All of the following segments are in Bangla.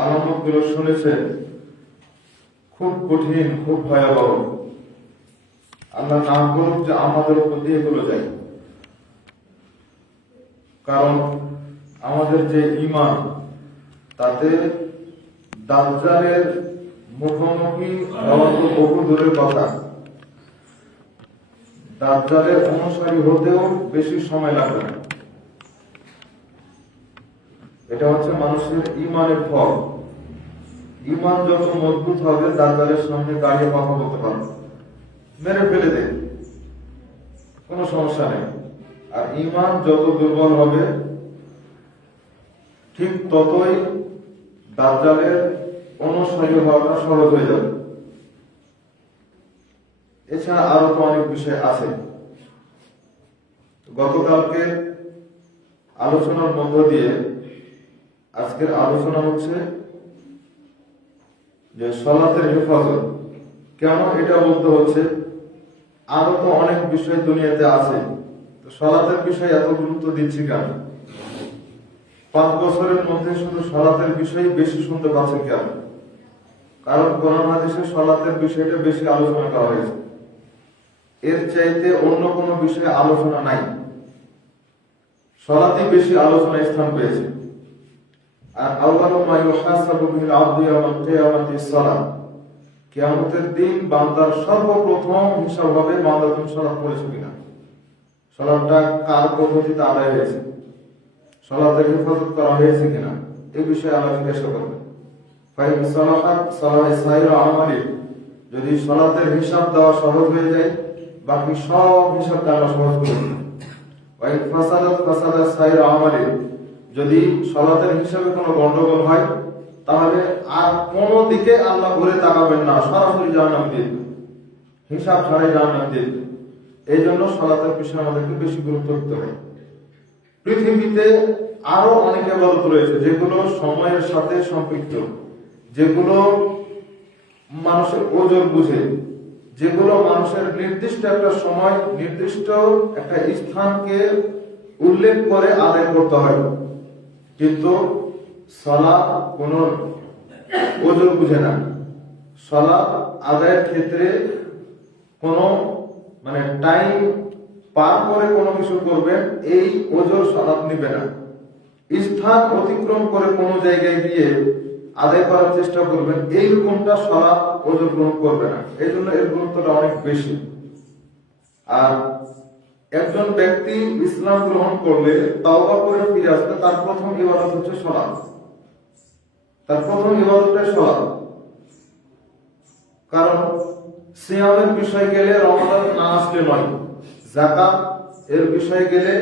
আলামত গুলো শুনেছেন, খুব কঠিন, খুব ভয়াবহ। আল্লাহ না করুক যে আমাদের উপর দিয়ে এগুলো যায়, কারণ আমাদের যে ঈমান, তাতে দাজ্জালের মুখোমুখি হওয়া তো বহু দূরের কথা, দাজ্জালের অনুসারী হতেও বেশি সময় লাগবে না। এটা হচ্ছে মানুষের ঈমানের ফল। ঈমান যত মজবুত হবে, দাজ্জালের সামনে দাঁড়িয়ে কথা বলতে পারবে, মেরে ফেলে দেয়, কোনো সমস্যা নেই। আর ঈমান যত দুর্বল হবে, ঠিক ততই দাজ্জালের অনুসারী হওয়াটা সহজ হয়ে যাবে। এছাড়া আরো তো অনেক বিষয় আছে। গতকালকে আলোচনার মধ্য দিয়ে আজকের আলোচনা হচ্ছে যে সালাতের হেফাজত। কেন এটা বলতে হচ্ছে? আরো তো অনেক বিষয় দুনিয়াতে আছে, তো সালাতের বিষয় এত গুরুত্ব দিচ্ছি কেন? 5 বছরের মধ্যে শুধু সালাতের বিষয় বেশি শুনতে পাচ্ছেন কেন? কারণ কোরআন হাদিসে সালাতের বিষয়টা বেশি আলোচনা করা হয়েছে, এর চাইতে অন্য কোনো বিষয়ে আলোচনা নাই। সালাতই বেশি আলোচনায় স্থান পেয়েছে। আর আউয়ালু মা ইউহাসাবু বিল আবদু ইয়াওমাল কিয়ামাতি সালাত, কিয়ামতের দিন বান্দার সর্বপ্রথম হিসাব হবে বান্দা তুমি সালাত পড়েছো কিনা, সালাতটা কার পদ্ধতিতে আদায় হয়েছে, সালাতের হেফাজত করা হয়েছে কিনা, এই বিষয়ে আল্লাহ জিজ্ঞাসা করবে। ফাইন সালাহাত সালাহ সাইর আমালি, যদি সালাতের হিসাব দেওয়া সহজ হয়ে যায়, বাকি সব হিসাব দেওয়া সহজ করে দেবে। ওয়াইন ফাসাদাত ফাসাদা সাইর আমালি, যদি সালাতের হিসাবে কোনো গন্ডগোল হয়, তাহলে আর কোনো দিকে আল্লাহ ঘুরে তাকাবেন না, সরাসরি জাহান্নাম দিয়ে দিবে, হিসাব ছাড়াই জাহান্নাম দিয়ে দিবে। এই জন্য সালাতের বিষয়ে আমাদেরকে বেশি গুরুত্ব দিতে হয়। পৃথিবীতে আরো অনেক ইবাদত রয়েছে যেগুলো সময়ের সাথে সম্পৃক্ত, যেগুলো মানুষের ওজন বুঝে, যেগুলো মানুষের নির্দিষ্ট একটা সময়, নির্দিষ্ট একটা স্থানকে উল্লেখ করে আদায় করতে হয়। কিন্তু সালাত কোনো ওজন বুঝে না। সালাত আদায়ের ক্ষেত্রে কোনো টাইম পার করে কোনো কিছু করবেন, এই ওজোর সালাত নিবে না। স্থান অতিক্রম করে কোনো জায়গায় গিয়ে আদায় করার চেষ্টা করবেন, এইরকমটা সালাত ওজোর গ্রহণ করবে না। এই জন্য এর গুরুত্বটা অনেক বেশি। আর একজন ব্যক্তি ইসলাম গ্রহণ করলে, তাওবা করে ফিরে আসলে, তার প্রথম ইবাদত হচ্ছে সালাত। তার প্রথম ইবাদতটাই সালাত। কারণ সিয়ামের বিষয় গেলে রমাদান না আসলে নয়, যাকাত এর বিষয়ে গেলে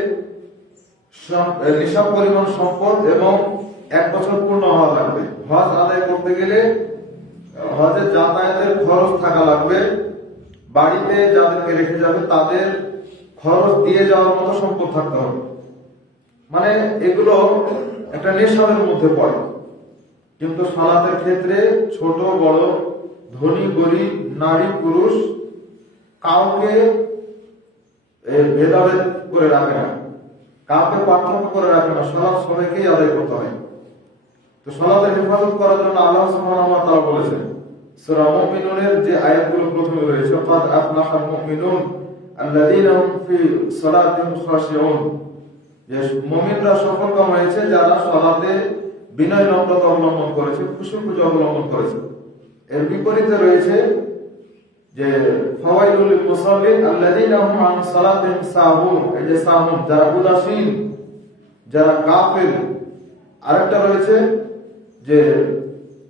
নিসাব পরিমাণ সম্পদ এবং 1 বছর পূর্ণ হওয়া লাগবে। হজ আদায় করতে গেলে হজের যাতায়াতের খরচ থাকা লাগবে, বাড়িতে যাদেরকে রেখে যাবে তাদের খরচ দিয়ে যাওয়ার মতো সম্পদ থাকতে হবে। এগুলো একটা নিসাবের মধ্যে পড়ে। কিন্তু সালাতের ক্ষেত্রে ছোট বড়, ধনী গরিব, নারী পুরুষ, কাউকে ভেদাভেদ করে রাখে না, কাউকে পার্থক্য করে রাখে না। সালাত সবাইকেই আদায় করতে হয়। তো সালাতের হেফাজত করার জন্য আল্লাহ সুবহানাহু ওয়া তাআলা বলেছেন, সূরা মুমিনুনের যে আয়াতগুলো প্রথমে রয়েছে, ক্বাদ আফলাহাল মুমিনুন আল্লাযীনা হুম ফি সালাতিহিম খাশিউন, যে মুমিনরা সফলকাম হয়েছে যারা সালাতে বিনয় নম্রতা অবলম্বন করেছে, খুশু-খুশু অবলম্বন করেছে। এর বিপরীতে রয়েছে যে ফাওয়াইলুল লিল মুসাল্লিন আল্লাযীনা হুম আন সালাতিহিম সাহুন, এই যে সাহুন যারা উদাসীন, যারা গাফিল। আরেকটা রয়েছে যে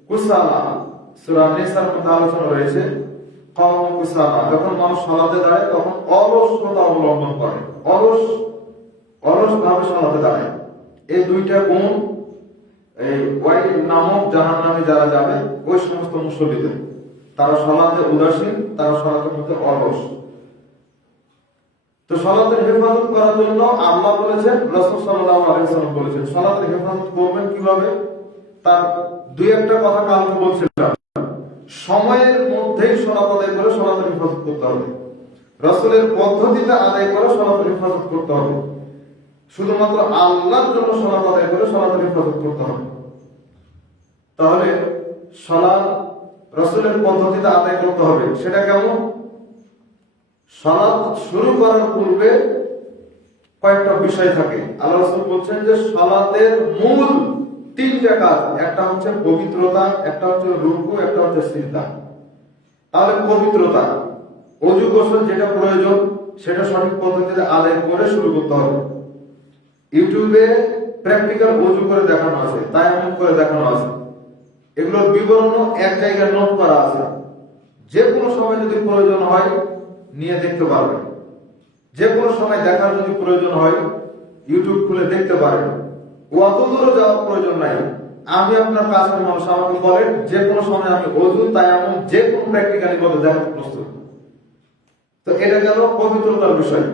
কুসালা, সূরা নিসার মধ্যে আলোচনা রয়েছে কওম কুসালা, যখন মানুষ সালাতে দাঁড়ায় তখন অলসতা অবলম্বন করে, অলস ভাবে সালাতে দাঁড়ায়। এই দুইটা গুণ এই ওয়াই নামক জাহান্নামে যারা যাবে, ওই সমস্ত মুসল্লিদের, তারা সালাতে উদাসীন, তারা সালাতের মধ্যে অলস। তো সালাতের হেফাজত করার জন্য আল্লাহ বলেছেন, রাসূল সাল্লাল্লাহু আলাইহি ওয়াসাল্লাম বলেছেন, সালাতের হেফাজত করবেন কিভাবে? তার দুই একটা কথা কালকে বলছিলাম। সময়ের মধ্যেই সালাত আদায় করে সালাতের হেফাজত করতে হবে, রাসূলের পদ্ধতিতে আদায় করে সালাতের হেফাজত করতে হবে, শুধুমাত্র আল্লাহর জন্য সালাত আদায় করে সালাতের হেফাজত করতে হবে। তাহলে সালাত রাসূলের পদ্ধতিতে আদায় করতে হবে। সেটা কেমন? সালাত শুরু করার পূর্বে কয়েকটা বিষয় থাকে। আল্লাহ রাসূল বলছেন যে সালাতের মূল তিনটা কাজ, একটা হচ্ছে পবিত্রতা, একটা হচ্ছে রুকু, একটা হচ্ছে সিজদা। তাহলে পবিত্রতা, ওযু গোসল যেটা প্রয়োজন সেটা সঠিক পদ্ধতিতে আদায় করে শুরু করতে হবে। ইউটিউবে প্র্যাকটিক্যাল ওযু করে দেখানো আছে, তায়াম্মুম করে দেখানো আছে, এগুলোর বিবরণ এক জায়গায় নোট করা আছে। যে কোনো সময় যদি প্রয়োজন হয় নিয়ে দেখতে পারবেন, যে কোনো সময় দেখার যদি প্রয়োজন হয় ইউটিউব খুলে দেখতে পারেন। অত দূরে যাওয়ার প্রয়োজন নাই। আমি আপনার কাছের মানুষ, আমাকে বলেন যে কোনো সময় আমি ওযু তায়াম্মুম যে কোনো প্র্যাকটিক্যালি বলে দেখাতে প্রস্তুত। তো এটা গেল পবিত্রতার বিষয়।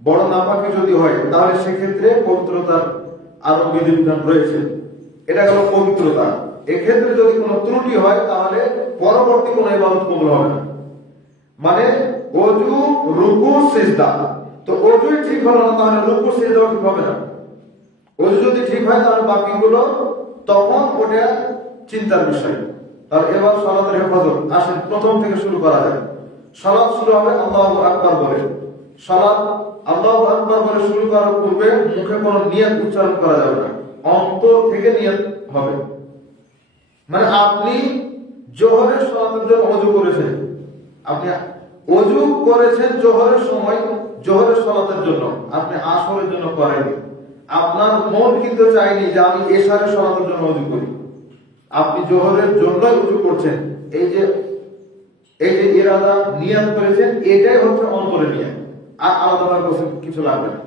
বড় নাপাকি যদি হয় তাহলে সেক্ষেত্রে পবিত্রতার আরো বিধিবিধান রয়েছে। এটা গেল পবিত্রতা। এক্ষেত্রে যদি কোনো ত্রুটি হয় তাহলে পরবর্তী কোনো ইবাদত কবুল হবে না। মানে ওযু, রুকু, সিজদা। তো ওযুই ঠিক হলো না তাহলে রুকু সিজদাও ঠিক হবে না। ওযু যদি ঠিক হয় তাহলে বাকিগুলো তখন ওটা চিন্তার বিষয়। তাহলে এবার সালাতের হেফাজত আসেন প্রথম থেকে শুরু করা যায়। সালাত শুরু হবে আল্লাহু আকবার বলে। সালাত আল্লাহু আকবার বলে শুরু করার পূর্বে মুখে কোনো নিয়ত উচ্চারণ করা যাবে না, অন্তর থেকে নিয়ত হবে। মানে আপনি জোহরের সালাতের জন্য ওযু করেছেন, আপনি ওযু করেছেন জোহরের সময়, জোহরের সালাতের জন্য, আপনি আসরের জন্য করেননি। আপনার মন কিন্তু চাইনি যে আমি এশারের সালাতের জন্য ওযু করি, আপনি জোহরের জন্যই ওযু করছেন। এই যে ইরাদা নিয়ত করেছেন, এটাই হচ্ছে অন্তরের নিয়ত, আর আলাদাভাবে কিছু লাগবে না।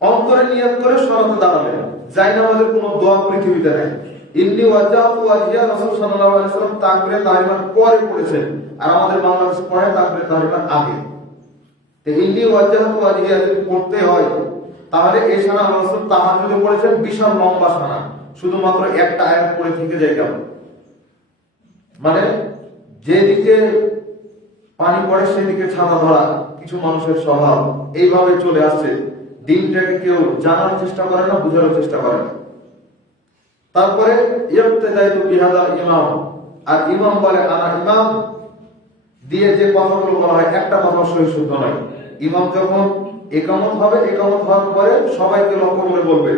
অন্তরে নিয়ত করে সালাতে দাঁড়াবেন। জায়নামাজের কোনো দোয়া পৃথিবীতে নাই। ইন্নী ওয়াজ্জাহতু ওয়াজহিয়া, রাসূল সাল্লাল্লাহু আলাইহি ওয়াসাল্লাম তাকবীরে তাহরিমার পরে পড়েছেন, আর আমাদের বাংলাদেশে পড়ে তাকবীরে তাহরিমার আগে। তো ইন্নী ওয়াজ্জাহতু ওয়াজহিয়া যদি পড়তে হয় তাহলে এই সানা রাসূল তাহাজ্জুদে পড়েছেন, বিশাল লম্বা সানা, শুধুমাত্র একটা আয়াত পড়ে থেকে যায় কেমন। মানে যেদিকে পানি পড়ে সেদিকে ছাতা ধরা কিছু মানুষের স্বভাব, এইভাবে চলে আসছে। দিনটাকে কেউ জানার চেষ্টা করে না, বুঝার চেষ্টা করে না। তারপরে ইবতিদাইতু বিহাদাল ইমাম, আর ইমাম বলে আনা ইমাম দিয়ে যে কথাগুলো বলা হয় একটা কথা সহি শুদ্ধ নয়। ইমাম যখন ইকামত হবে, ইকামত হওয়ার পরে সবাইকে লক্ষ্য করে বলবে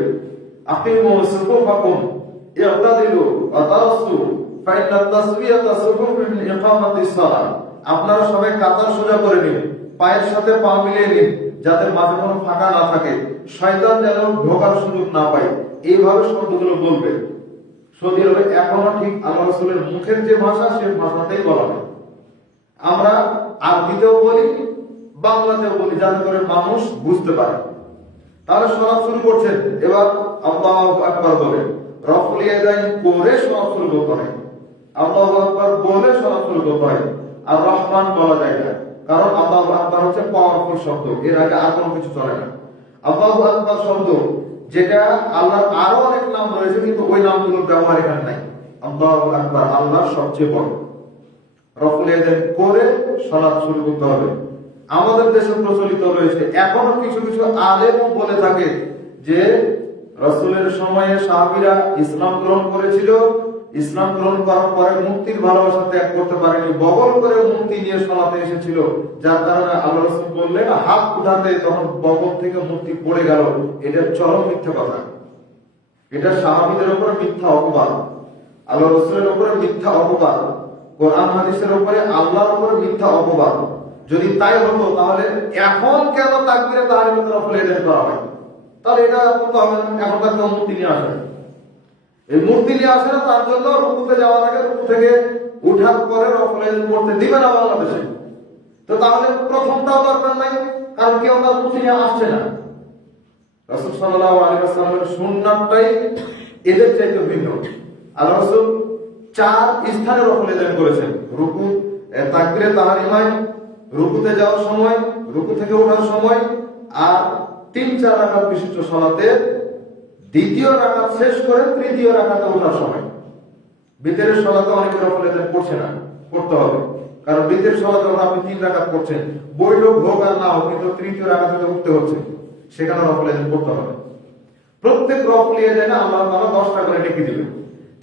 আকিমু সুফুফাকুম ইগতাদিলু ওয়া তারাসসু ফাইন্না তাসবিয়াতা সুফুফ মিন ইকামাতিস সালাহ। আপনারা সবাই কাতার সোজা করে নিন, পায়ের সাথে পা মিলিয়ে নিন, যাতে মাঝে কোনো ফাঁকা না থাকে, শয়তান যেন ঢোকার সুযোগ না পায়। এইভাবে শব্দগুলো বলবে। সৌদি আরবে এখনো ঠিক আল্লাহ রাসূলের মুখের যে ভাষা সেই ভাষাতেই বলা হয়। আমরা আরবিতেও বলি, বাংলাতেও বলি, যাতে করে মানুষ বুঝতে পারে। তাহলে সালাত শুরু করছেন, এবার আল্লাহু আকবার বলে রফুল ইয়াদাইন করে সালাত শুরু করতে হয়। আল্লাহু আকবার বলে সালাত শুরু করতে হয়। আর রহমান বলা যায় না, কারণ আল্লাহু আকবার হচ্ছে পাওয়ারফুল শব্দ, এর আগে আর কোনো কিছু চলে না। আল্লাহু আকবার শব্দ যেটা আল্লাহর আরো অনেক নাম রয়েছে, কিন্তু ওই নামগুলোর ব্যবহার এখানে নাই। আল্লাহু আকবার, আল্লাহ সবচেয়ে বড়। রফুল ইয়াদাইন করে সালাত শুরু করতে হবে। আমাদের দেশে প্রচলিত রয়েছে, এখনো কিছু কিছু আলেম বলে থাকে যে রাসূলের সময়ে সাহাবীরা ইসলাম গ্রহণ করেছিল, ইসলাম গ্রহণ করার পরে মুক্তির ভালোবাসা ত্যাগ করতে পারেনি, বগল করে মুক্তি নিয়ে সালাতে এসেছিল, যার কারণে আল্লাহ রাসূল বললেন হাত উঠাতে, তখন বগল থেকে মুক্তি পড়ে গেল। এটা চরম মিথ্যা কথা, এটা সাহাবীদের উপর মিথ্যা অপবাদ, আল্লাহ রাসূলের উপর মিথ্যা অপবাদ, কোরআন হাদিসের উপরে আল্লাহর উপর মিথ্যা অপবাদ। যদি তাই হতো তাহলে এখন কেন তাকবীরে তাহরিমাত রফুল ইয়াদাইন করা হয়? তাহলে এটা করতে হবে না। এখন তার মূর্তি নিয়ে আসে, এই মূর্তি নিয়ে আসে না, তার জন্য রুকুতে যাওয়ার আগে, রুকু থেকে উঠার পরে রফুল ইয়াদাইন করতে দিবে না বাংলাদেশে। তো তাহলে প্রথমটাও দরকার নাই, কারণ কেউ তার মূর্তি নিয়ে আসছে না। রাসূল সাল্লাল্লাহু আলাইহি ওয়াসাল্লামের সুন্নাতটাই এদের চাইতে ভিন্ন। আল্লাহ রাসূল 4 স্থানে রফুল ইয়াদাইন করেছেন। রুকু, তাকবীরে তাহরিমায়, রুকুতে যাওয়ার সময়, রুকু থেকে ওঠার সময়, আর 3-4 রাকাত বিশিষ্ট সালাতে দ্বিতীয় রাকাত শেষ করে তৃতীয় রাকাতে ওঠার সময়। বিতরের সালাতে অনেকে রফুল ইয়াদাইন করছে না, করতে হবে, কারণ বিতরের সালাতে আপনি 3 রাকাত করছেন, বৈঠক হোক আর না হোক, কিন্তু তৃতীয় রাকাতে উঠতে হচ্ছে, সেখানে রফুল ইয়াদাইন করতে হবে। প্রত্যেক রফুল ইয়াদাইনে আল্লাহ তাআলা 10টা করে নেকি দিবেন।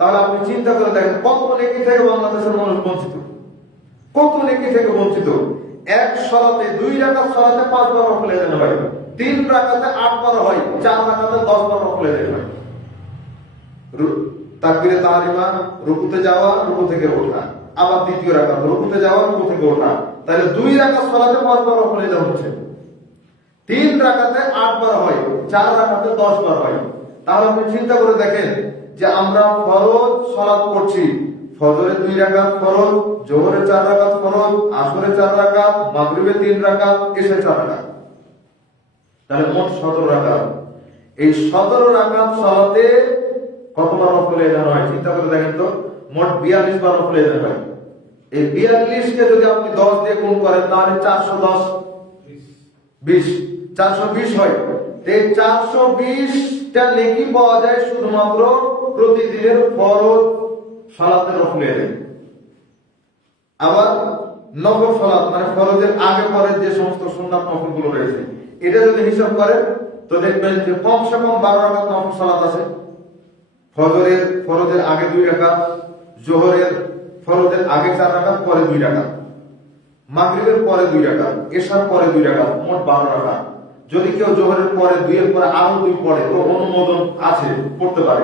তাহলে আপনি চিন্তা করে দেখেন কত নেকি থেকে বাংলাদেশের মানুষ বঞ্চিত, কত নেকি থেকে বঞ্চিত। এক সালাতে 2 রাকাত সালাতে 5 বার নফল আদান হয়, 3 রাকাতে 8 বার হয়, 4 রাকাতে 10 বার নফল আদান হয়। তাকবীরে তাহরিমা, রুকুতে যাওয়া, রুকু থেকে ওঠা, আবার দ্বিতীয় রাকাত রুকুতে যাওয়া, রুকু থেকে ওঠা। তাহলে 2 রাকাত সালাতে 5 বার নফল আদান হচ্ছে, 3 রাকাতে 8 বার হয়, 4 রাকাতে 10 বার হয়। তাহলে আপনি চিন্তা করে দেখেন যে আমরা ফরজ সালাত পড়ছি, ফজরে 2 রাকাত ফরজ, জোহরে 4 রাকাত ফরজ, আসরে 4 রাকাত, মাগরিবে 3 রাকাত, এশায় 4 রাকাত, তাহলে মোট 17 রাকাত। এই 17 রাকাত সালাতে কতবার নফল আদান হয় চিন্তা করে দেখেন তো, মোট 42 বার নফল আদান হয়। এই 42 কে যদি আপনি 10 দিয়ে গুণ করেন তাহলে 410 20 420 হয়। এই 420 টা নেকি পাওয়া যায় শুধুমাত্র প্রতিদিনের ফরজ সালাতের নফল আদান। আবার নফল সালাত মানে ফরজের আগে পরে যে সমস্ত সুন্নাত নফলগুলো রয়েছে, এটা যদি হিসাব করেন তো দেখবেন যে কমসে কম 12 রাকাত নফল সালাত আছে। ফরজের আগে 2 রাকাত, জোহরের ফরজের আগে 4 রাকাত, পরে 2 রাকাত, মাগরিবের পরে 2 রাকাত, এশার পরে 2 রাকাত, মোট 12 রাকাত। যদি কেউ জোহরের পরে 2 এর পরে আরো 2 পড়ে তো অনুমোদন আছে, পড়তে পারে,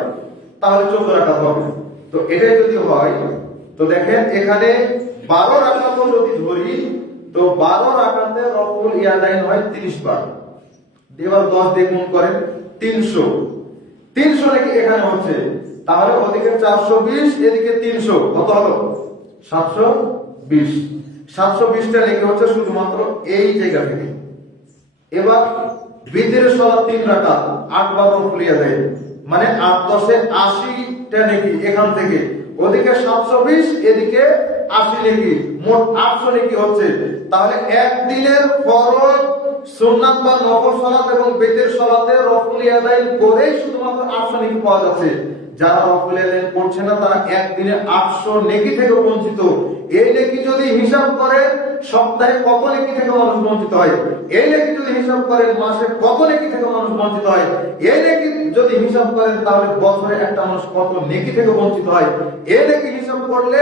তাহলে 14 রাকাত হবে। তো এটাই যদি হয় তো দেখেন এখানে 12 রাকাত যদি ধরি তো 12 রাকাতে নফল আদান হয় 30 বার। এবার 10 দিয়ে গুণ করেন 300 নাকি এখানে হচ্ছে, তাহলে ওদিকে 420 এদিকে 300 কত হলো 720। 720 টা লেখা হচ্ছে শুধুমাত্র এই জায়গা থেকে। এবার বিতরের সালাত 3 রাকাত 8 বার নফল আদান, মানে 8 10 এ 80 টা নাকি এখান থেকে, ওদিকে 720 এদিকে 80 নাকি, মোট 800 নাকি হচ্ছে। তাহলে একদিনের ফরজ সুন্নাত বা নফল সালাত এবং বিতর সালাতে নফল আদান করেই শুধুমাত্র 800 নেকি পাওয়া যাচ্ছে। যারা নফল আদান করছে না তারা একদিনে 800 নেকি থেকে বঞ্চিত। এই নেকি যদি হিসাব করেন সপ্তাহে কত নেকি থেকে মানুষ বঞ্চিত হয়, এই নেকি যদি হিসাব করেন মাসে কত নেকি থেকে মানুষ বঞ্চিত হয়, এই নেকি যদি হিসাব করেন তাহলে বছরে একটা মানুষ কত নেকি থেকে বঞ্চিত হয়। এই নেকি হিসাব করলে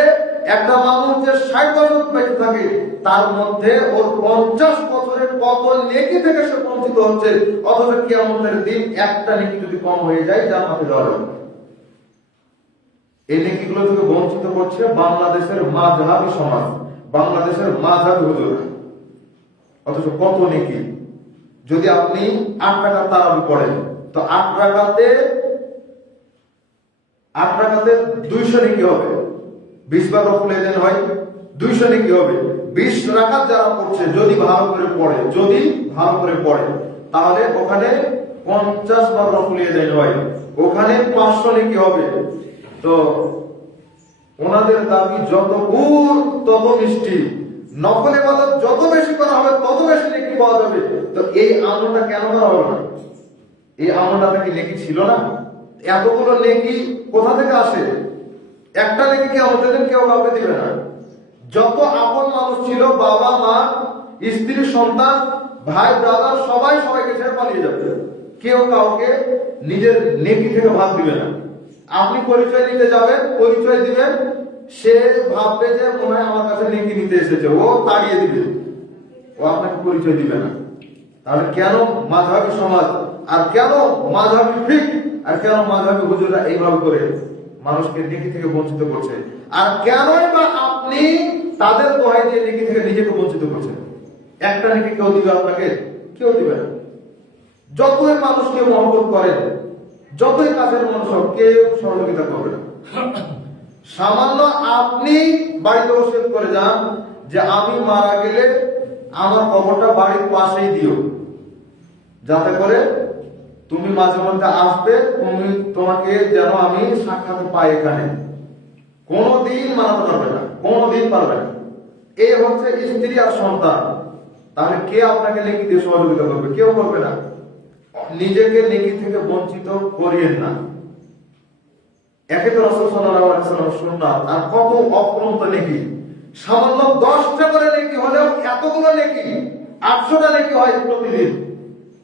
একটা মানুষ যে 60 বছর বেঁচে থাকে তার মধ্যে ওর 50 বছরে কত নেকি থেকে সে বঞ্চিত হচ্ছে, অথচ কিয়ামতের দিন একটা নেকি যদি কম হয়ে যায় জান্নাতে যাওয়া যাবে। এই নেকিগুলো থেকে বঞ্চিত করছে বাংলাদেশের মাযহাবী সমাজ, বাংলাদেশের মাযহাবী হুজুররা। অথচ কত নেকি, যদি আপনি 8 রাকাত তারাবি পড়েন তো 8 রাকাতে 200 নেকি হবে, 20 বার নফল আদান হয় 200 নেকি হবে। 20 রাকাত যারা পড়ছে যদি ভালো করে পড়ে তাহলে ওখানে 50 বার নফল আদান হয়, ওখানে 500 নেকি হবে। তো ওনাদের দাবি যত গুণ তত মিষ্টি, নফল ইবাদত যত বেশি করা হবে তত বেশি নেকি পাওয়া যাবে। তো এই আমলটা কেন করা হলো না? এই আমলটা কি নেকি ছিল না? এতগুলো নেকি কোথা থেকে আসে? একটা নেকি কি আমাদের কেউ কাউকে দিবে না। যত আপন মানুষ ছিল, বাবা মা, স্ত্রী, সন্তান, ভাই, ব্রাদার, সবাইকে ছেড়ে পালিয়ে যাবে। কেউ কাউকে নিজের নেকি থেকে ভাগ দিবে না। আপনি পরিচয় নিতে যাবেন, পরিচয় দিবেন, সে ভাববে যে মনে হয় আমার কাছে নেকি নিতে এসেছে, ও তাড়িয়ে দিবে, ও আপনাকে পরিচয় দিবে না। তাহলে কেন মাযহাবী সমাজ, আর কেন মাযহাবী ফিকহ, আর কেন মাযহাবী হুজুররা এইভাবে করে মানুষকে নেকি থেকে বঞ্চিত করছে? আর কেনই বা আপনি তাদের দোহাই দিয়ে নেকি থেকে নিজেকে বঞ্চিত করছেন? একটা নেকি কেউ দিবে আপনাকে? কেউ দিবে না। যতই মানুষকে মহব্বত করেন, যতই কাছের মানুষ হোক, কেউ সহযোগিতা করবে না। সামান্য আপনি বাড়িতে ওসিয়ত করে যান যে আমি মারা গেলে আমার কবরটা বাড়ির পাশেই দিও, যাতে করে তুমি মাঝে মধ্যে আসবে, তোমাকে যেন আমি সাক্ষাৎ পাই। এখানে কোনদিন মানাতে পারবে না, কোনদিন পারবে না। এই হচ্ছে স্ত্রী আর সন্তান। তাহলে কে আপনাকে নেকি দিয়ে সহযোগিতা করবে? কেউ করবে না। নিজেকে নেকি থেকে বঞ্চিত করিয়েন না। একে তো রাসূল সাল্লাল্লাহু আলাইহি ওয়াসাল্লাম সুন্নাত, আর কত অপরন্ত নেকি। সামান্য 10টা করে নেকি হলেও এতগুলো নেকি, 800টা নেকি হয় প্রতিদিন।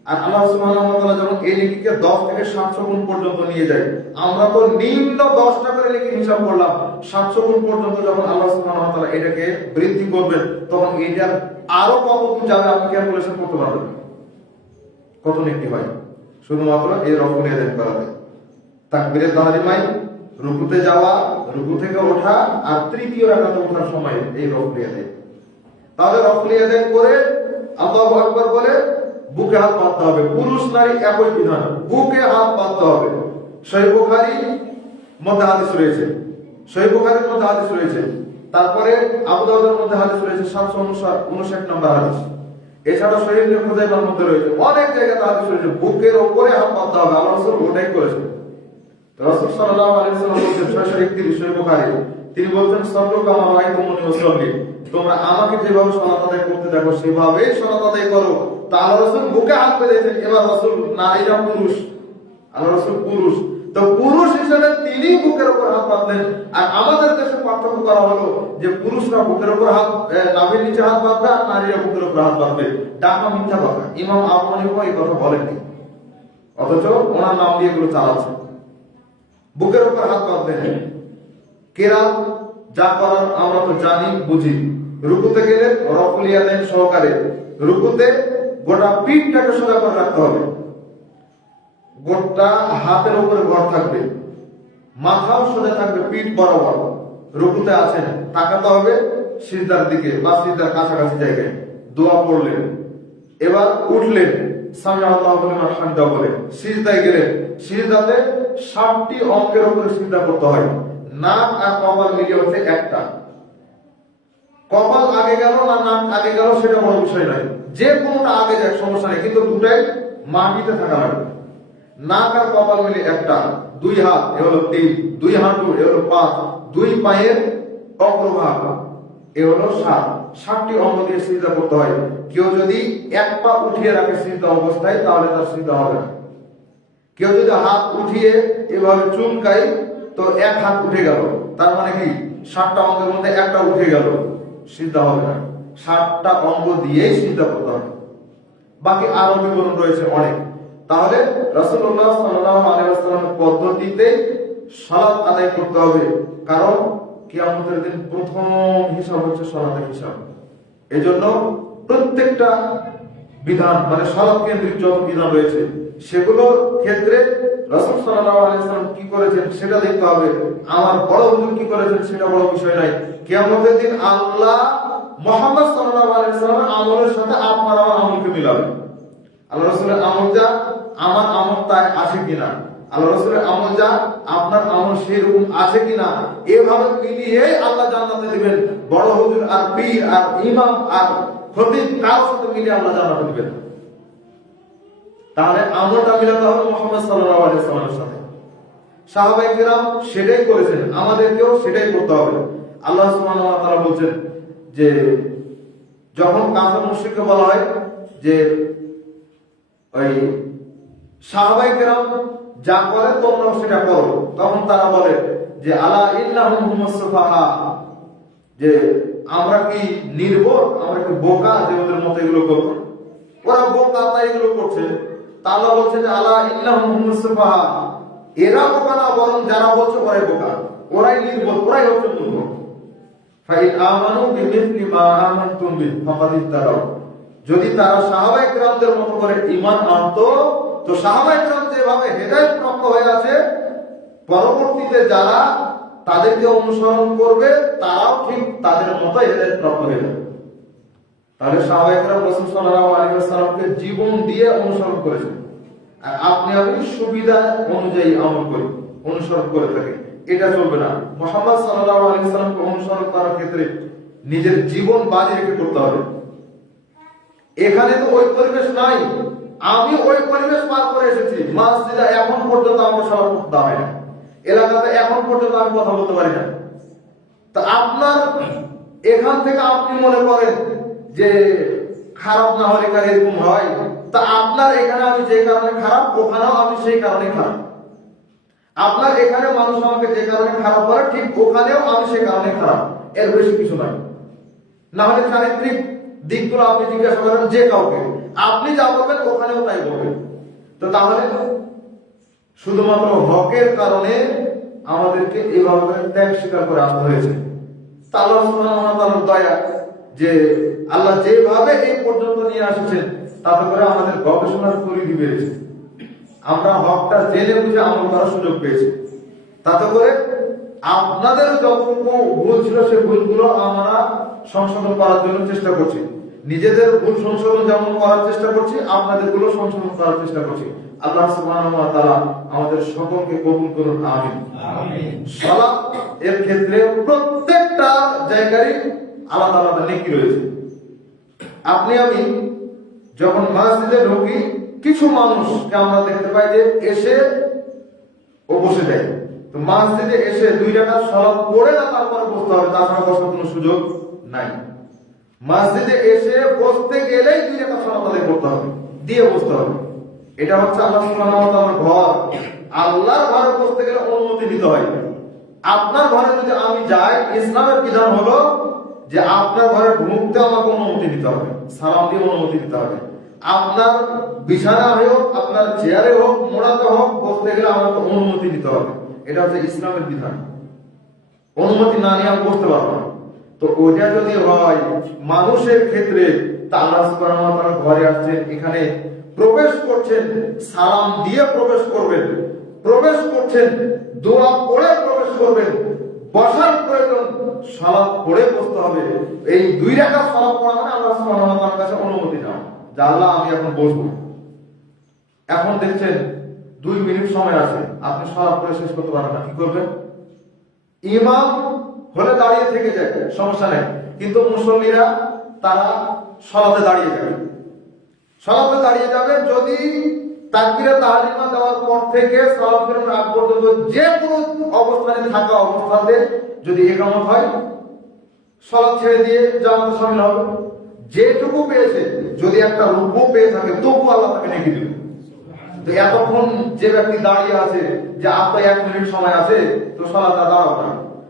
আর আল্লাহ সুবহানাহু ওয়া তাআলা যখন এই নেকিকে 10 থেকে 700 গুণ পর্যন্ত নিয়ে যায়, আমরা তো নিম্ন 10 টাকার নেকি হিসাব করলাম, 700 গুণ পর্যন্ত যখন আল্লাহ সুবহানাহু ওয়া তাআলা এটাকে বৃদ্ধি করবেন, তখন এটার আরো কত গুণ যাবে আপনি ক্যালকুলেশন করতে পারবেন কত নেকি হয় শুধুমাত্র এই রকম এদেন করাতে। তাকবীরে তাহরিমাই, রুকুতে যাওয়া, রুকু থেকে ওঠা, আর তৃতীয় রাকাতে ওঠার সময় এই রকম এদেন। তাহলে রকম এদেন করে আল্লাহু আকবার বলে বুকে হাত পাততে হবে। পুরুষ নারী একই বিধান, বুকে হাত পাততে হবে। সহিহ বুখারীর মধ্যে হাদিস রয়েছে, সহিহ বুখারীর মধ্যে হাদিস রয়েছে, তারপরে আবু দাউদের মধ্যে হাদিস রয়েছে 759 নম্বর হাদিস। এছাড়া সহিহ ইবনে খুযাইমার মধ্যে রয়েছে, অনেক জায়গাতে হাদিস রয়েছে বুকের উপরে হাত পাততে হবে। আল্লাহ রাসূল ওটাই করেছেন। রাসূল সাল্লাল্লাহু আলাইহি ওয়াসাল্লাম বলেছেন 631 সহিহ বুখারী, তিনি বলেছেন সাল্লু কামা রাআইতুমুনি উসাল্লি, তোমরা আমাকে যেভাবে সালাত আদায় করতে দেখো সেভাবেই সালাত আদায় করো। তা আল্লাহ রাসূল বুকে হাত বেঁধেছেন। এবার রাসূল নারীরা পুরুষ, আল্লাহ রাসূল পুরুষ, তো পুরুষ হিসেবে তিনি বুকের উপর হাত বাঁধলেন। আর আমাদের দেশে পার্থক্য করা হলো যে পুরুষরা বুকের উপর হাত, নাভির নিচে হাত বাঁধবে, আর নারীরা বুকের উপর হাত বাঁধবে। ডাকা মিথ্যা কথা, ইমাম আবু হানিফা এই কথা বলেননি, অথচ ওনার নাম দিয়ে এগুলো চালাচ্ছে। বুকের উপর হাত বাঁধলেন। কেরাত যা করার আমরা তো জানি বুঝি। রুকুতে গেলে রফুল ইয়াদাইন সহকারে রুকুতে গোটা পিঠটাকে সোজা করে রাখতে হবে, গোটা হাতের উপরে ভর থাকবে, মাথাও সোজা থাকবে পিঠ বরাবর। রুকুতে আছেন, তাকাতে হবে সিজদার দিকে বা সিজদার কাছাকাছি জায়গায়, দোয়া পড়লেন। এবার উঠলেন, সামি আল্লাহু লিমান হামিদা বলে সিজদায় গেলেন। সিজদাতে 7টি অঙ্কের উপরে সিজদা করতে হয়। নাক আর কপাল মিলিয়ে হচ্ছে একটা। কপাল আগে গেল না নাক আগে গেল সেটা বড় বিষয় নয়, যে কোনোটা আগে যায় সমস্যা নেই, কিন্তু দুটাই মাটিতে থাকা লাগবে। নাক আর কপাল মিলে একটা, 2 হাত এ হলো 3, 2 হাঁটু এ হলো 5, 2 পায়ের অগ্রভাগ এ হলো 7। 7টি অঙ্গ দিয়ে সিজদা করতে হয়। কেউ যদি এক পা উঠিয়ে রাখে সিজদা অবস্থায় তাহলে তার সিজদা হবে না। কেউ যদি হাত উঠিয়ে এভাবে চুলকায় তো এক হাত উঠে গেল, তার মানে কি 7টা অঙ্গের মধ্যে একটা উঠে গেল, সিজদা হবে না। 7টা অঙ্গ দিয়েই সিজদা করতে হবে। বাকি আরো বিবরণ রয়েছে অনেক। তাহলে রাসূলুল্লাহ সাল্লাল্লাহু আলাইহি ওয়াসাল্লামের পদ্ধতিতে সালাত আদায় করতে হবে, কারণ কিয়ামতের দিন প্রথম হিসাব হচ্ছে সালাতের হিসাব। এজন্য প্রত্যেকটা বিধান মানে সালাত কেন্দ্রিক যত বিধান রয়েছে সেগুলোর ক্ষেত্রে রাসূল সাল্লাল্লাহু আলাইহি ওয়াসাল্লাম কি করেছেন সেটা দেখতে হবে। আমার বড় হুজুর কি করেছেন সেটা বড় বিষয় নয়। কিয়ামতের দিন আল্লাহ মুহাম্মদ সাল্লাল্লাহু আলাইহি ওয়াসাল্লামের আমলের সাথে আপনার আমার আমলকে মিলাবেন। আল্লাহ রাসূলের আমল যা আমার আমল তাই আছে কিনা, আল্লাহ রাসূলের আমল যা আপনার আমল সেরকম আছে কিনা, এভাবে মিলিয়ে আল্লাহ জান্নাতে দিবেন। বড় হুজুর আর পীর আর ইমাম আর খতিব কারোর সাথে মিলিয়ে আল্লাহ জান্নাতে দিবেন। তাহলে আমলটা মিলাতে হবে মুহাম্মদ সাল্লাল্লাহু আলাইহি ওয়াসাল্লামের সাথে। সাহাবায়ে কেরাম সেটাই করেছেন, আমাদেরকেও সেটাই করতে হবে। আল্লাহ সুবহানাহু ওয়া তাআলা বলেন যে যখন কাফের মুশরিককে বলা হয় যে ওই সাহাবায়ে কেরাম যা করে তোমরাও সেটা করো, তখন তারা বলে যে আলা ইন্নাহুম হুমুস সুফাহা, যে আমরা কি নির্বোধ, আমরা কি বোকা যে ওদের মতো এগুলো করব? ওরা বোকা তাই এগুলো করছে। তা আল্লাহ বলছে যে আলা ইন্নাহুম হুমুস সুফাহা, এরা বোকা না, বরং যারা বলছে ওরাই বোকা, ওরাই নির্বোধ, ওরাই হচ্ছে মূর্খ। ফাইন আমানু বিমিসলি মা আমানতুম বিহি ফাকাদ ইহতাদাউ, যদি তারা সাহাবায়ে কেরামদের মতো করে ঈমান আনতো তো সাহাবায়ে কেরাম যেভাবে হেদায়েত প্রাপ্ত হয়ে আছে, পরবর্তীতে যারা তাদেরকে অনুসরণ করবে তারাও ঠিক তাদের মতো হেদায়েত প্রাপ্ত হয়ে যাবে। তাহলে সাহাবায়ে কেরাম রাসূল সাল্লাল্লাহু আলাইহি ওয়াসাল্লামকে জীবন দিয়ে অনুসরণ করেছেন, আর আপনি আমি সুবিধা অনুযায়ী আমল করি, অনুসরণ করে থাকি, এটা চলবে না। মুহাম্মদ সাল্লাল্লাহু আলাইহি ওয়াসাল্লামকে অনুসরণ করার ক্ষেত্রে নিজের জীবন বাজি রেখে করতে হবে। এখানে তো ওই পরিবেশ নাই, আমি ওই পরিবেশ পার করে এসেছি। মসজিদে এখন পর্যন্ত আমাকে সালাত পড়তে হয় না, এলাকাতে এখন পর্যন্ত আমি কথা বলতে পারি না। তা আপনার এখান থেকে আপনি মনে করেন যে খারাপ না হলে কার এরকম হয়, তা আপনার এখানে আমি যে কারণে খারাপ, ওখানেও আমি সেই কারণে খারাপ। আপনার এখানে মানুষ আমাকে যে কারণে খারাপ করে, ঠিক ওখানেও আমি সেই কারণে খারাপ, এর বেশি কিছু নয়। না হলে চারিত্রিক দিকগুলো আপনি জিজ্ঞাসা করেন যে কাউকে, আপনি যা বলবেন ওখানেও তাই বলবেন। তো তাহলে শুধুমাত্র হকের কারণে আমাদেরকে এইভাবে ত্যাগ স্বীকার করে আসতে হয়েছে। তা আল্লাহ সুবহানাহু ওয়া তাআলার দয়া যে আল্লাহ যেভাবে এই পর্যন্ত নিয়ে আসছেন তাতে করে আমাদের গবেষণার পরিধি বেড়েছে, আমরা হকটা জেনে বুঝে আমল করার সুযোগ পেয়েছি। তাতে করে আপনাদের যতটুকু ভুল ছিল সেই ভুলগুলো আমরা সংশোধন করার জন্য চেষ্টা করছি। নিজেদের ভুল সংশোধন যেমন করার চেষ্টা করছি, আপনাদের গুলো সংশোধন করার চেষ্টা করছি। আল্লাহ সুবহানাহু ওয়া তাআলা আমাদের সকলকে কবুল করুন, আমিন। সালাত এর ক্ষেত্রে প্রত্যেকটা জায়গায় আলাদা আলাদা নেকি রয়েছে। আপনি আমি যখন মসজিদে ঢুকি, কিছু মানুষকে আমরা দেখতে পাই যে এসে ও বসে যায়। তো মসজিদে এসে 2 রাকাত সালাত পড়ে না তারপরে বসতে হবে, তাছাড়া বসার কোনো সুযোগ নাই। মসজিদে এসে বসতে গেলেই 2 রাকাত সালাত আদায় করতে হবে, দিয়ে বসতে হবে। এটা হচ্ছে আল্লাহ সুবহানাহু ওয়া তাআলার ঘর। আল্লাহর ঘরে বসতে গেলে অনুমতি নিতে হয়। আপনার ঘরে যদি আমি যাই, ইসলামের বিধান হলো যে আপনার ঘরে ঢুকতে আমাকে অনুমতি নিতে হবে, সালাম দিয়ে অনুমতি নিতে হবে। আপনার বিছানা হোক, আপনার চেয়ারে হোক, মোড়াতে হোক, বসতে গেলে আমাকে অনুমতি নিতে হবে। এটা হচ্ছে ইসলামের বিধান। অনুমতি না নিয়ে আমি বসতে পারবো না। তো ওটা যদি হয় মানুষের ক্ষেত্রে, তা আল্লাহ সুবহানাহু ওয়া তাআলা ঘরে আসছেন, এখানে প্রবেশ করছেন, সালাম দিয়ে প্রবেশ করবেন, প্রবেশ করছেন, দোয়া পড়ে প্রবেশ করবেন, বসার প্রয়োজন সালাত পড়ে বসতে হবে। এই 2 রাকাত সালাত পড়া মানে আল্লাহ সুবহানাহু ওয়া তাআলার কাছে অনুমতি নাও যে আল্লাহ আমি এখন বসবো। এখন দেখছেন 2 মিনিট সময় আছে, আপনি সালাত পড়ে শেষ করতে পারেন না, কি করবেন? ইমাম হলে দাঁড়িয়ে থেকে যায়, সমস্যা নেই, কিন্তু মুসল্লিরা তারা সালাতে দাঁড়িয়ে যাবে, সালাতে দাঁড়িয়ে যাবে। যদি তাকবীরে তাহরিমা দেওয়ার পর থেকে সালাত ফেরানোর আগ পর্যন্ত যে কোনো অবস্থানে থাকা অবস্থাতে যদি ইকামত হয়, সালাত ছেড়ে দিয়ে জামাতে শামিল হবে। যেটুকু পেয়েছে, যদি একটা রুকু পেয়ে থাকে তবু আল্লাহ তাকে নেকি দিবে। তো এতক্ষণ যে ব্যক্তি দাঁড়িয়ে আছে, যে আপনার 1 মিনিট সময় আছে, তো সালাতটা দাঁড়াও না,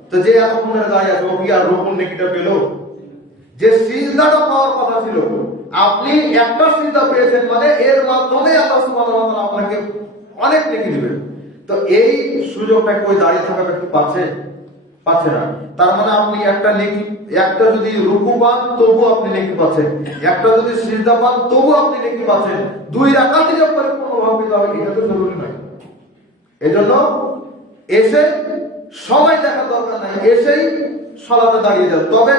তো যে এতক্ষণ দাঁড়িয়ে আছে ও কি আর রুকুর নেকিটা পেল? যে সিজদাটা পাওয়ার কথা ছিল, আপনি একটা সিজদা পেয়েছেন, মানে এর মাধ্যমে আল্লাহ সুবহানাহু ওয়া তাআলা আপনাকে অনেক নেকি দিবেন। তো এই সুযোগটা কই দাঁড়িয়ে থাকা ব্যক্তি পাচ্ছে না। তার মানে আপনি একটা নেকি, একটা যদি রুকু পান তবু আপনি নেকি পাচ্ছেন, একটা যদি সিজদা পান তবু আপনি নেকি পাচ্ছেন। 2 রাকাতই যে পরিপূর্ণভাবে পেতে হবে এটা তো জরুরি নয়। এজন্য এসে সময় দেখার দরকার নাই, এসেই সালাতে দাঁড়িয়ে যান। তবে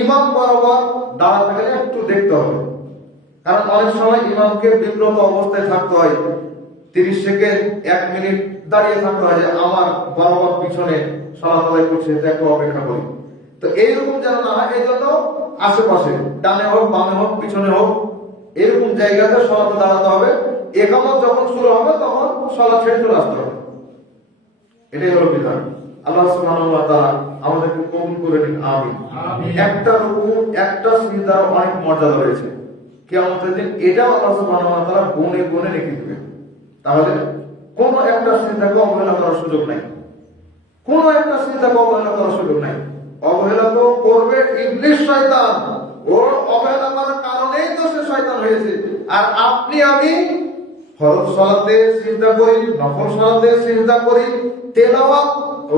ইমাম বরাবর দাঁড়াতে গেলে একটু দেখতে হবে, কারণ অনেক সময় ইমামকে বিব্রত অবস্থায় থাকতে হয়, 30 সেকেন্ড 1 মিনিট দাঁড়িয়ে থাকতে হয় যে আমার বরাবর পিছনে সালাত আদায় করছে, একটু অপেক্ষা করি। তো এইরকম যেন না হয়, এই জন্য আশেপাশে ডানে হোক, বামে হোক, পিছনে হোক, এরকম জায়গাতে সালাতে দাঁড়াতে হবে। ইকামত যখন শুরু হবে তখন সালাত ছেড়ে চলে আসতে হবে। এটাই হলো বিধান। আল্লাহ সুবহানাহু ওয়া তাআলা আমাদেরকে কবুল করে নিন, আমিন। একটা রুকু, একটা সিজদার অনেক মর্যাদা রয়েছে। কিয়ামতের দিন এটাও আল্লাহ সুবহানাহু ওয়া তাআলা গুণে গুণে রেখে দিবেন। তাহলে কোন একটা সিজদাকে অবহেলা করার সুযোগ নাই, কোন একটা সিজদাকে অবহেলা করার সুযোগ নাই। অবহেলা তো করবে ইবলিস শয়তান, ওর অবহেলা করার কারণেই তো সে শয়তান হয়েছে। আর আপনি আমি ফরজ সালাতে সিজদা করি, নফল সালাতে সিজদা করি, তেলাওয়াত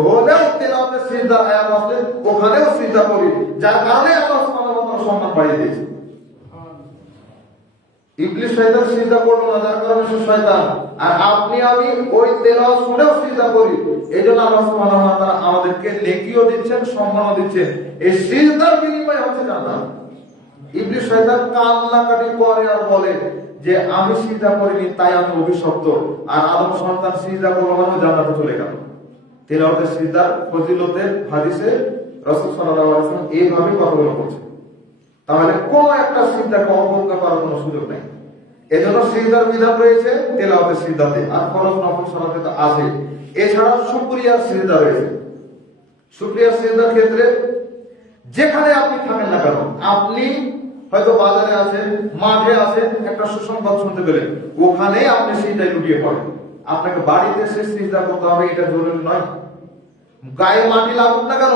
হলেও তেলাওয়াতে সিজদার আয়াত আছে ওখানেও সিজদা করি, যার কারণে আল্লাহ সুবহানাহু ওয়া তাআলা সম্মান বাড়িয়ে দিয়েছে। ইবলিস শয়তান সিজদা করলো না, যার কারণে সে শয়তান। আর আপনি আমি ওই তেলাওয়াত শুনেও সিজদা করি, এইজন্য আল্লাহ সুবহানাহু ওয়া তাআলা আমাদেরকে নেকিও দিচ্ছেন, সম্মানও দিচ্ছেন। এই সিজদার বিনিময়ে হচ্ছে জান্নাত। ইবলিস শয়তান কান্নাকাটি করে আর বলে যে আমি সিজদা করিনি তাই আমি অভিশপ্ত, আর আদম সন্তান সিজদা করলো মানে জান্নাতে চলে গেল। তেলাওয়াতের সিজদার ফজিলতের হাদিসে রাসূল সাল্লাল্লাহু আলাইহি ওয়াসাল্লাম এইভাবে কথাগুলো বলছে। তাহলে কোন একটা সিজদাকে অবজ্ঞা করার কোনো সুযোগ নেই। এজন্য সিজদার বিধান রয়েছে তেলাওয়াতের সিজদাতে, আর ফরজ নফল সালাতে তো আছে। এছাড়া শুকরিয়ার সিজদা রয়েছে। শুকরিয়ার সিজদার ক্ষেত্রে যেখানে আপনি থাকেন না কেন, আপনি হয়তো বাজারে আছেন, মাঠে আছেন, একটা সুসংবাদ শুনতে পেলেন, ওখানে আপনি সিজদায় লুটিয়ে পড়েন। আপনাকে বাড়িতে এসে সিজদা করতে হবে এটা জরুরি নয়। গায়ে মাটি লাগুক না কেন,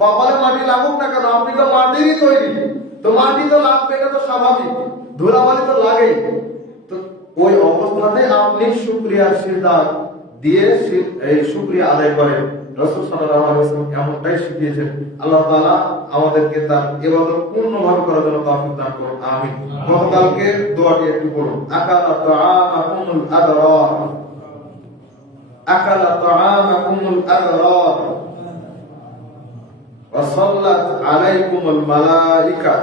কপালে মাটি লাগুক না কেন, আপনি তো মাটিরই তৈরি, তো মাটি তো লাগবে, এটা তো স্বাভাবিক। ধুলাবালি তো লাগেই, তো ওই অবস্থাতে আপনি শুকরিয়ার সিজদা দিয়ে এই শুকরিয়া আদায় করেন। রাসূল সাল্লাল্লাহু আলাইহি ওয়াসাল্লাম এমনটাই শিখিয়েছেন। আল্লাহ তাআলা আমাদেরকে তার ইবাদত পূর্ণভাবে করার জন্য তৌফিক দান করুন, আমিন। গতকালকে দোয়াটি একটু পড়ুন। আকালা তাআমাকুমুল আদরার, আকালা তাআমাকুমুল আদরার ওয়া সাল্লাত আলাইকুমুল মালাইকা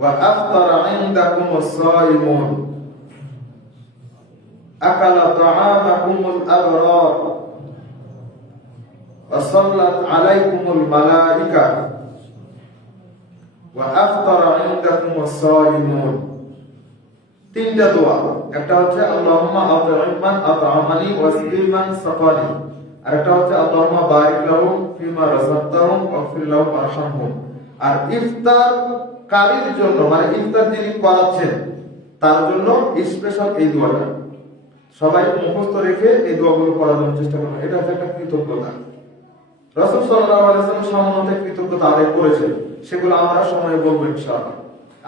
ওয়া আফতারা ইনদাকুমুস সাইমুন। আকালা তাআমাকুমুল আবরার ওয়া সাল্লাত আলাইকুমুল মালাইকা ওয়া আফতারা ইনদাকুমুস সাইমুন। তিনটা দোয়া, একটা হচ্ছে আল্লাহুম্মা আত'ইম মান আত'আমানি ওয়াসকি মান সাকানি, আর একটা হচ্ছে আল্লাহুম্মা বারিক লাহুম ফিমা রাযাকতাহুম ওয়াগফির লাহুম ওয়ারহামহুম। আর ইফতার কারীর জন্য, মানে ইফতার যিনি করাচ্ছেন তার জন্য স্পেশাল এই দোয়াটা সবাই মুখস্থ রেখে এই দোয়াগুলো পড়ার জন্য চেষ্টা করবেন। এটা হচ্ছে একটা কৃতজ্ঞতা। রাসূল সাল্লাল্লাহু আলাইহি ওয়াসাল্লাম সামান্যতে কৃতজ্ঞতা আদায় করেছেন, সেগুলো আমরা সময়ে বলবো ইনশাআল্লাহ।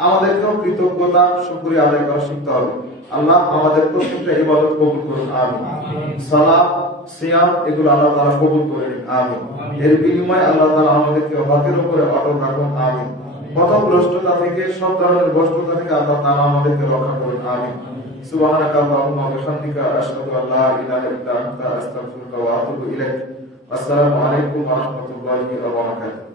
আমাদেরকেও কৃতজ্ঞতা শুকরিয়া আদায় করা শিখতে হবে। আল্লাহ আমাদের প্রত্যেকটা ইবাদত কবুল করুন, আমিন। সালাত, সিয়াম এগুলো আল্লাহ তাআলা কবুল করে নিন, আমিন। এর বিনিময়ে আল্লাহ তাআলা আমাদেরকে হকের উপরে অটল রাখুন, আমিন। পথভ্রষ্টতা থেকে, সব ধরনের ভ্রষ্টতা থেকে আল্লাহ তাআলা আমাদেরকে রক্ষা করুন, আমিন। সুবহানাকা আল্লাহুম্মা ওয়া বিহামদিকা আশহাদু আল্লা ইলাহা ইল্লা আনতা আস্তাগফিরুকা ওয়া আতুবু ইলাইক। আসসালামু আলাইকুম ওয়া রাহমাতুল্লাহি ওয়া বারাকাতুহু।